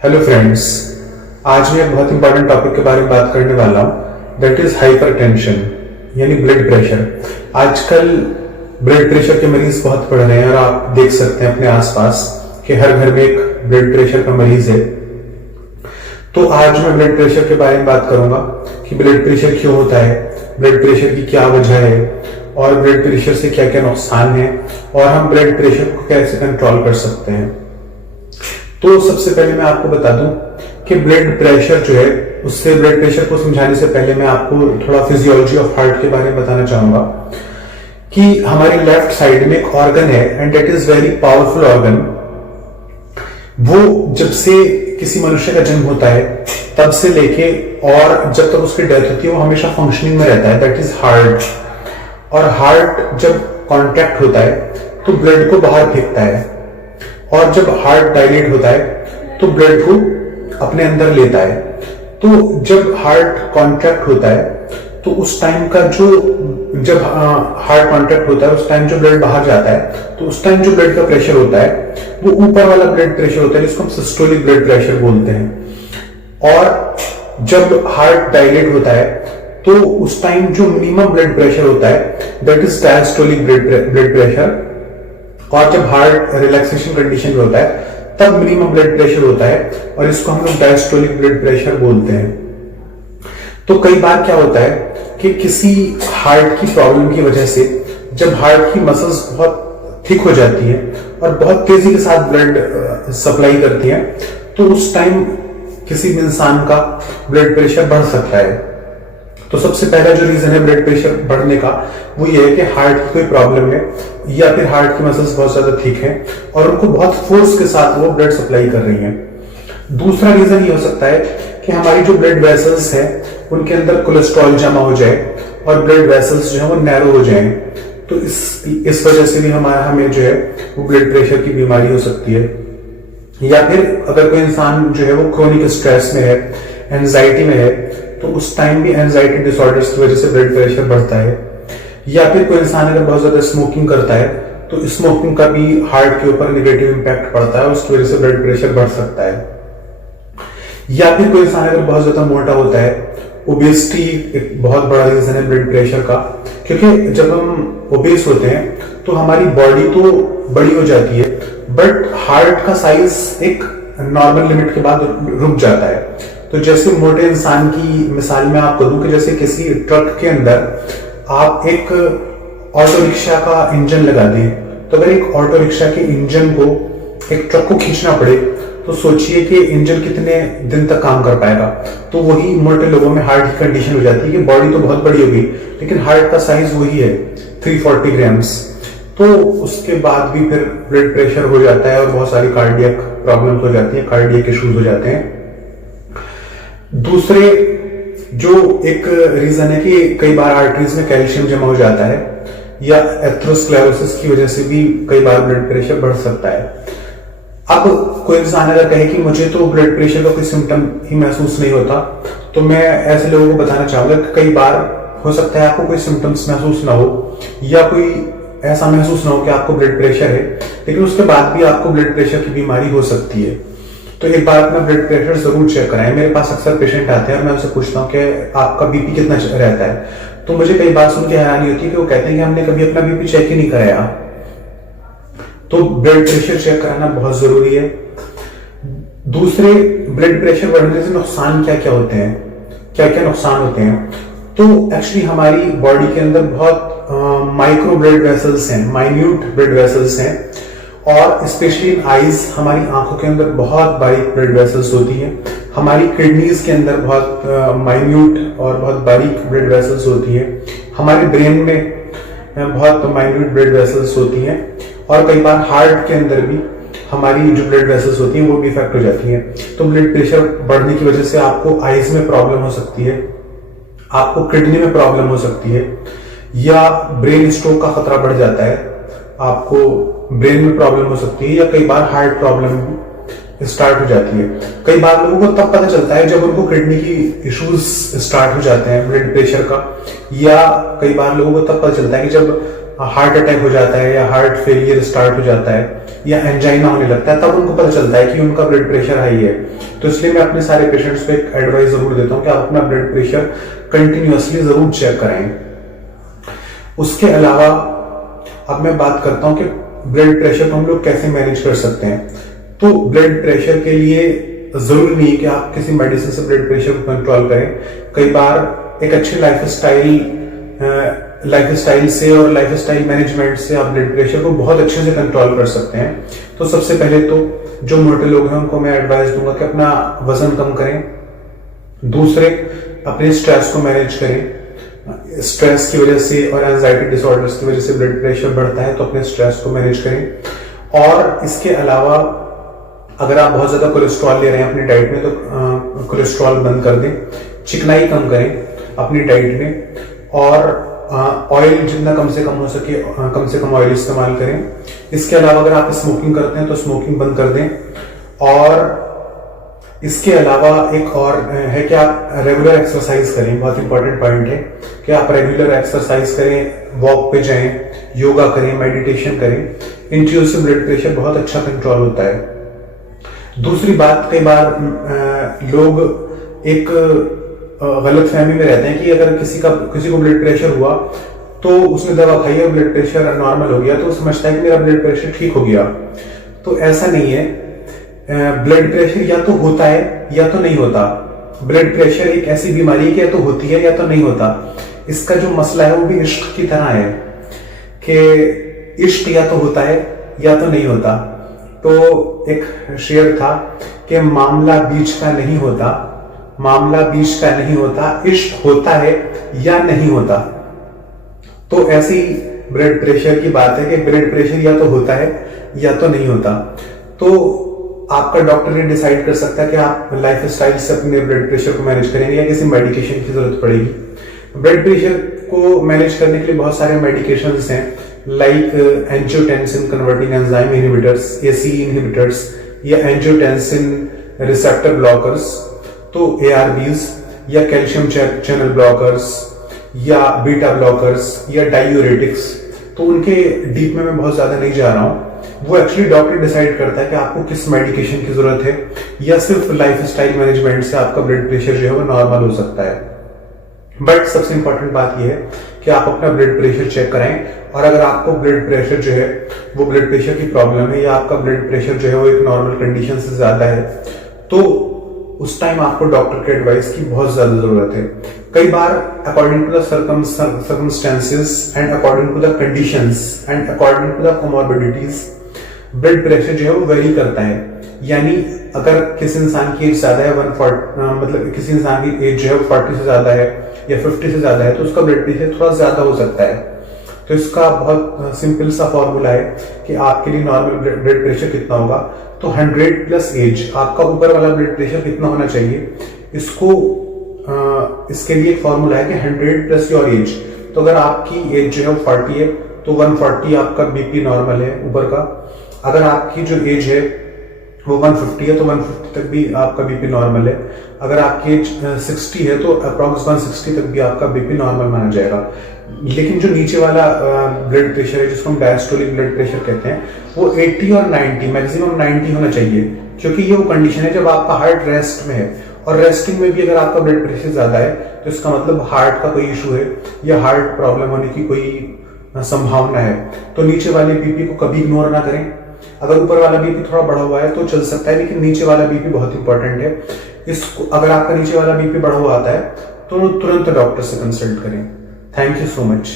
Hello friends. आज मैं एक बहुत इंपॉर्टेंट टॉपिक के बारे में बात करने वाला हूँ, दैट इज हाइपरटेंशन यानी ब्लड प्रेशर। आजकल ब्लड प्रेशर के मरीज बहुत बढ़ रहे हैं और आप देख सकते हैं अपने आसपास कि हर घर में एक ब्लड प्रेशर का मरीज है। तो आज मैं ब्लड प्रेशर के बारे में बात करूंगा कि ब्लड प्रेशर क्यों होता है, ब्लड प्रेशर की क्या वजह है और ब्लड प्रेशर से क्या क्या नुकसान है और हम ब्लड प्रेशर को कैसे कंट्रोल कर सकते हैं। तो सबसे पहले मैं आपको बता दूं कि ब्लड प्रेशर जो है, उससे ब्लड प्रेशर को समझाने से पहले मैं आपको थोड़ा फिजियोलॉजी ऑफ हार्ट के बारे में बताना चाहूंगा कि हमारे लेफ्ट साइड में एक ऑर्गन है and it is very powerful organ. वो जब से किसी मनुष्य का जन्म होता है तब से लेके और जब तक उसकी डेथ होती है वो हमेशा फंक्शनिंग में रहता है, दैट इज हार्ट। और हार्ट जब कॉन्ट्रैक्ट होता है तो ब्लड को बाहर फेंकता है और जब हार्ट डायलेट होता है तो ब्लड को अपने अंदर लेता है। तो जब हार्ट कॉन्ट्रैक्ट होता है तो उस टाइम का जब हार्ट कॉन्ट्रैक्ट होता है उस टाइम जो ब्लड बाहर जाता है तो उस टाइम जो ब्लड का प्रेशर होता है वो ऊपर वाला ब्लड प्रेशर होता है जिसको हम सिस्टोलिक ब्लड प्रेशर बोलते हैं। और जब हार्ट डायलेट होता है तो उस टाइम जो मिनिमम ब्लड प्रेशर होता है that is diastolic blood pressure. और जब हार्ट रिलैक्सेशन कंडीशन में होता है तब मिनिमम ब्लड प्रेशर होता है और इसको हम लोग डायस्टोलिक ब्लड प्रेशर बोलते हैं। तो कई बार क्या होता है कि किसी हार्ट की प्रॉब्लम की वजह से जब हार्ट की मसल्स बहुत थिक हो जाती हैं और बहुत तेजी के साथ ब्लड सप्लाई करती हैं तो उस टाइम किसी भी इंसान का ब्लड प्रेशर बढ़ सकता है। तो सबसे पहला जो रीजन है ब्लड प्रेशर बढ़ने का वो ये है कि हार्ट की कोई प्रॉब्लम है या फिर हार्ट की मसल्स बहुत ज्यादा थिक है और उनको बहुत फोर्स के साथ वो ब्लड सप्लाई कर रही हैं। दूसरा रीजन ये हो सकता है कि हमारी जो ब्लड वेसल्स है उनके अंदर कोलेस्ट्रॉल जमा हो जाए और ब्लड वेसल्स जो है वो नैरो हो जाए। तो इस वजह से भी हमें जो है वो ब्लड प्रेशर की बीमारी हो सकती है। या फिर अगर कोई इंसान जो है वो क्रोनिक स्ट्रेस में है, एंजाइटी में है, तो उस टाइम भी एंजाइटी डिसऑर्डर्स की वजह से ब्लड प्रेशर बढ़ता है। या फिर कोई इंसान अगर बहुत ज्यादा स्मोकिंग करता है तो स्मोकिंग का भी हार्ट के ऊपर नेगेटिव इंपैक्ट पड़ता है, उसकी वजह से ब्लड प्रेशर बढ़ सकता है। या फिर कोई इंसान अगर बहुत ज्यादा मोटा होता है, ओबेसिटी एक बहुत बड़ा रीजन है ब्लड प्रेशर का, क्योंकि जब हम ओबेस होते हैं तो हमारी बॉडी तो बड़ी हो जाती है बट हार्ट का साइज एक नॉर्मल लिमिट के बाद रुक जाता है। तो जैसे मोटे इंसान की मिसाल में आपको दूं कि जैसे किसी ट्रक के अंदर आप एक ऑटो रिक्शा का इंजन लगा दें, तो अगर एक ऑटो रिक्शा के इंजन को एक ट्रक को खींचना पड़े तो सोचिए कि इंजन कितने दिन तक काम कर पाएगा। तो वही मोटे लोगों में हार्ट की कंडीशन हो जाती है कि बॉडी तो बहुत बड़ी होगी लेकिन हार्ट का साइज वही है 340 ग्राम्स। तो उसके बाद भी फिर ब्लड प्रेशर हो जाता है और बहुत सारी कार्डियक प्रॉब्लम्स हो जाती है, कार्डियक इश्यूज हो जाते हैं। दूसरे जो एक रीजन है कि कई बार आर्टरीज में कैल्शियम जमा हो जाता है या एथेरोस्क्लेरोसिस की वजह से भी कई बार ब्लड प्रेशर बढ़ सकता है। अब कोई इंसान अगर कहे कि मुझे तो ब्लड प्रेशर का कोई सिम्टम ही महसूस नहीं होता, तो मैं ऐसे लोगों को बताना चाहूंगा कि कई बार हो सकता है आपको कोई सिम्टम्स महसूस ना हो या कोई ऐसा महसूस ना हो कि आपको ब्लड प्रेशर है, लेकिन उसके बाद भी आपको ब्लड प्रेशर की बीमारी हो सकती है। तो एक बार अपना ब्लड प्रेशर जरूर चेक कराएं। मेरे पास अक्सर पेशेंट आते हैं और मैं उनसे पूछता हूँ कि आपका बीपी कितना रहता है, तो मुझे कई बार सुन के हैरानी होती है कि वो कहते हैं कि हमने कभी अपना बीपी चेक ही नहीं कराया। तो ब्लड प्रेशर चेक कराना बहुत जरूरी है। दूसरे, ब्लड प्रेशर बढ़ने से नुकसान क्या क्या होते हैं, क्या क्या नुकसान होते हैं। तो एक्चुअली हमारी बॉडी के अंदर बहुत माइक्रो ब्लड वेसल्स हैं, माइन्यूट ब्लड वेसल्स हैं और स्पेशली इन आईज, हमारी आंखों के अंदर बहुत बारीक ब्लड वेसल्स होती हैं। हमारी किडनीज के अंदर बहुत माइन्यूट और बहुत बारीक ब्लड वेसल्स होती हैं। हमारे ब्रेन में बहुत माइन्यूट ब्लड वेसल्स होती हैं और कई बार हार्ट के अंदर भी हमारी जो ब्लड वेसल्स होती हैं वो भी इफेक्ट हो जाती हैं। तो ब्लड प्रेशर बढ़ने की वजह से आपको आईज में प्रॉब्लम हो सकती है, आपको किडनी में प्रॉब्लम हो सकती है या ब्रेन स्ट्रोक का खतरा बढ़ जाता है, आपको ब्रेन में प्रॉब्लम हो सकती है या कई बार हार्ट प्रॉब्लम स्टार्ट हो जाती है। कई बार लोगों को तब पता चलता है जब उनको किडनी की इश्यूज स्टार्ट हो जाते हैं ब्लड प्रेशर का, या कई बार लोगों को तब पता चलता है कि जब हार्ट अटैक हो जाता है या हार्ट फेलियर स्टार्ट हो जाता है या एंजाइना होने लगता है, तब उनको पता चलता है कि उनका ब्लड प्रेशर हाई है। तो इसलिए मैं अपने सारे पेशेंट्स को एक एडवाइस जरूर देता हूं कि आप अपना ब्लड प्रेशर कंटिन्यूअसली जरूर चेक कराएं। उसके अलावा अब मैं बात करता हूं कि ब्लड प्रेशर को हम लोग कैसे मैनेज कर सकते हैं। तो ब्लड प्रेशर के लिए जरूरी नहीं है कि आप किसी मेडिसिन से ब्लड प्रेशर को कंट्रोल करें। कई बार एक अच्छी लाइफस्टाइल से और लाइफस्टाइल मैनेजमेंट से आप ब्लड प्रेशर को बहुत अच्छे से कंट्रोल कर सकते हैं। तो सबसे पहले तो जो मोटे लोग हैं उनको मैं एडवाइस दूंगा कि अपना वजन कम करें। दूसरे, अपने स्ट्रेस को मैनेज करें। स्ट्रेस की वजह से और एंजाइटी डिसऑर्डर्स की वजह से ब्लड प्रेशर बढ़ता है, तो अपने स्ट्रेस को मैनेज करें। और इसके अलावा अगर आप बहुत ज्यादा कोलेस्ट्रॉल ले रहे हैं अपनी डाइट में, तो कोलेस्ट्रॉल बंद कर दें। चिकनाई कम करें अपनी डाइट में, और ऑयल जितना कम से कम हो सके कम से कम ऑयल इस्तेमाल करें। इसके अलावा अगर आप स्मोकिंग करते हैं तो स्मोकिंग बंद कर दें। और इसके अलावा एक और है कि आप रेगुलर एक्सरसाइज करें। बहुत इंपॉर्टेंट पॉइंट है कि आप रेगुलर एक्सरसाइज करें, वॉक पे जाएं, योगा करें, मेडिटेशन करें। इन चीजों से ब्लड प्रेशर बहुत अच्छा कंट्रोल होता है। दूसरी बात, कई बार लोग एक गलत फहमी में रहते हैं कि अगर किसी को ब्लड प्रेशर हुआ तो उसने दवा खाई और ब्लड प्रेशर नॉर्मल हो गया तो वो समझता है कि मेरा ब्लड प्रेशर ठीक हो गया। तो ऐसा नहीं है। ब्लड प्रेशर या तो होता है या तो नहीं होता। ब्लड प्रेशर एक ऐसी बीमारी है कि या तो होती है या तो नहीं होता। इसका जो मसला है वो भी इश्क की तरह है कि इश्क या तो होता है या तो नहीं होता। तो एक शेर था कि मामला बीच का नहीं होता, मामला बीच का नहीं होता, इश्क होता है या नहीं होता। तो ऐसी ब्लड प्रेशर की बात है कि ब्लड प्रेशर या तो होता है या तो नहीं होता। तो आपका डॉक्टर ये डिसाइड कर सकता है कि आप लाइफस्टाइल से अपने ब्लड प्रेशर को मैनेज करेंगे या किसी मेडिकेशन की जरूरत पड़ेगी। ब्लड प्रेशर को मैनेज करने के लिए बहुत सारे मेडिकेशंस हैं, like angiotensin converting enzyme inhibitors, AC inhibitors, या एंजियोटेंसिन रिसेप्टर ब्लॉकर्स, तो ARBs, या कैल्शियम चैनल ब्लॉकर्स, या बीटा ब्लॉकर्स, या डायूरेटिक्स। तो उनके डीप में मैं बहुत ज्यादा नहीं जा रहा हूं। वो एक्चुअली डॉक्टर डिसाइड करता है कि आपको किस मेडिकेशन की जरूरत है, या सिर्फ लाइफस्टाइल मैनेजमेंट से आपका ब्लड प्रेशर जो है वो नॉर्मल हो सकता है। बट सबसे इंपॉर्टेंट बात यह है कि आप अपना ब्लड प्रेशर चेक कराएं। और अगर आपको ब्लड प्रेशर जो है वो ब्लड प्रेशर की प्रॉब्लम है, या आपका ब्लड प्रेशर जो है वो एक नॉर्मल कंडीशन से ज्यादा है, तो उस टाइम आपको डॉक्टर के एडवाइस की बहुत ज्यादा जरूरत है। कई बार according to the circumstances and according to the conditions and according to the comorbidities blood pressure जो है वो वेरी करता है। यानी अगर किसी इंसान की एज ज्यादा है, मतलब किसी इंसान की एज जो है 40 से ज्यादा है या 50 से ज्यादा है, तो उसका ब्लड प्रेशर थोड़ा ज्यादा हो सकता है। तो इसका बहुत सिंपल सा फॉर्मूला है कि आपके लिए नॉर्मल ब्लड प्रेशर कितना होगा। तो 100 प्लस एज, आपका ऊपर वाला ब्लड प्रेशर कितना होना चाहिए, इसके लिए एक फॉर्मूला है कि 100 प्लस योर एज। तो अगर आपकी एज जो है 40 है तो 140 आपका बीपी नॉर्मल है ऊपर का। अगर आपकी जो एज है वो 150 है तो 150 तक भी आपका बीपी नॉर्मल है। अगर आपकी एज 60 है तो अप्रॉक्स 160 तक भी आपका बीपी नॉर्मल माना जाएगा। लेकिन जो नीचे वाला ब्लड प्रेशर है, जिसको हम डायस्टोलिक ब्लड प्रेशर कहते हैं, वो 80 और 90, मैक्सिमम 90 होना चाहिए, क्योंकि ये वो कंडीशन है जब आपका हार्ट रेस्ट में है। और रेस्टिंग में भी अगर आपका ब्लड प्रेशर ज्यादा है तो इसका मतलब हार्ट का कोई इशू है या हार्ट प्रॉब्लम होने की कोई संभावना है। तो नीचे वाले बीपी को कभी इग्नोर ना करें। अगर ऊपर वाला बीपी थोड़ा बढ़ा हुआ है तो चल सकता है, लेकिन नीचे वाला बीपी बहुत इंपॉर्टेंट है। इसको अगर आपका नीचे वाला बीपी बढ़ा हुआ आता है तो तुरंत डॉक्टर से कंसल्ट करें। Thank you so much.